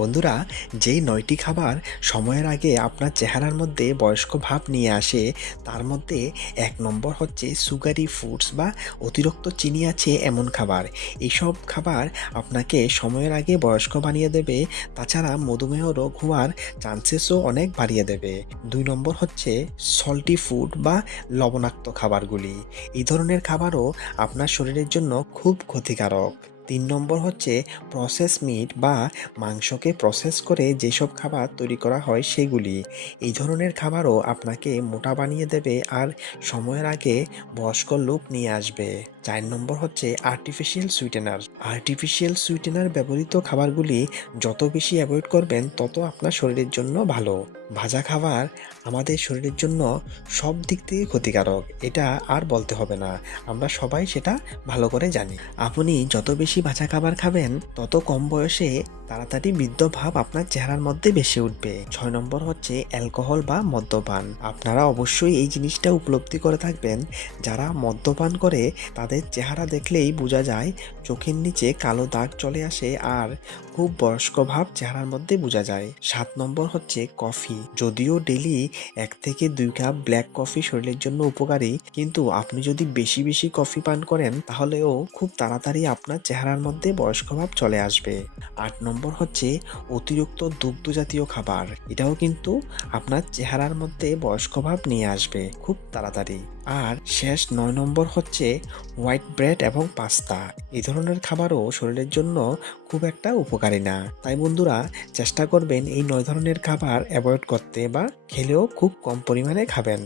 বন্ধুরা, যেই ৯টি খাবার সময়ের আগে আপনার চেহারার মধ্যে বয়স্ক ভাব নিয়ে আসে, তার মধ্যে ১ নম্বর হচ্ছে সুগারি ফুডস বা অতিরিক্ত চিনি আছে এমন খাবার। এইসব খাবার আপনাকে সময়ের আগে বয়স্ক বানিয়ে দেবে, তাছাড়া মধুমেহ রোগ হওয়ার চান্সেসও অনেক বাড়িয়ে দেবে। ২ নম্বর হচ্ছে সল্টি ফুড বা লবণাক্ত খাবারগুলি। এই ধরনের খাবারও আপনার শরীরের জন্য খুব ক্ষতিকারক। ৩ নম্বর হচ্ছে প্রসেস মিট বা মাংসকে প্রসেস করে যেসব খাবার তৈরি করা হয় সেগুলি। এই ধরনের খাবারও আপনাকে মোটা বানিয়ে দেবে আর সময়ের আগে বয়স্ক লুক নিয়ে আসবে। ৪ নম্বর হচ্ছে আর্টিফিশিয়াল সুইটেনার। আর্টিফিশিয়াল সুইটেনার ব্যবহৃত খাবারগুলি যত বেশি অ্যাভয়েড করবেন তত আপনার শরীরের জন্য ভালো। ভাজা খাবার আমাদের শরীরের জন্য সব দিক থেকে ক্ষতিকারক, এটা আর বলতে হবে না, আমরা সবাই সেটা ভালো করে জানি। আপনি যত বেশি ভাজা খাবার খাবেন তত কম বয়সে তাড়াতাড়ি বৃদ্ধ ভাব আপনার চেহারার মধ্যে বেশি উঠবে। ৬ নম্বর হচ্ছে অ্যালকোহল বা মদ্যপান। আপনারা অবশ্যই এই জিনিসটা উপলব্ধি করে থাকবেন, যারা মদ্যপান করে তাদের চেহারা দেখলেই বোঝা যায় চোখের নিচে কালো দাগ চলে আসে আর খুব বয়স্ক ভাব চেহারার মধ্যে বোঝা যায়। ৭ নম্বর হচ্ছে কফি। যদিও ডেইলি ১ থেকে ২ কাপ ব্ল্যাক কফি শরীরের জন্য উপকারী, কিন্তু আপনি যদি বেশি বেশি কফি পান করেন তাহলেও খুব তাড়াতাড়ি আপনার চেহারার মধ্যে বয়স্ক ভাব চলে আসবে। ৮ নম্বর হচ্ছে অতিরিক্ত দুগ্ধ জাতীয় খাবার। এটাও কিন্তু আপনার চেহারার মধ্যে বয়স্ক ভাব নিয়ে আসবে খুব তাড়াতাড়ি। আর শেষ ৯ নম্বর হচ্ছে হোয়াইট ব্রেড এবং পাস্তা। এই ধরনের খাবারও শরীরের জন্য খুব একটা উপকারী না। তাই বন্ধুরা, চেষ্টা করবেন এই ৯ ধরনের খাবার অ্যাভয়েড করতে বা খেলেও খুব কম পরিমাণে খাবেন।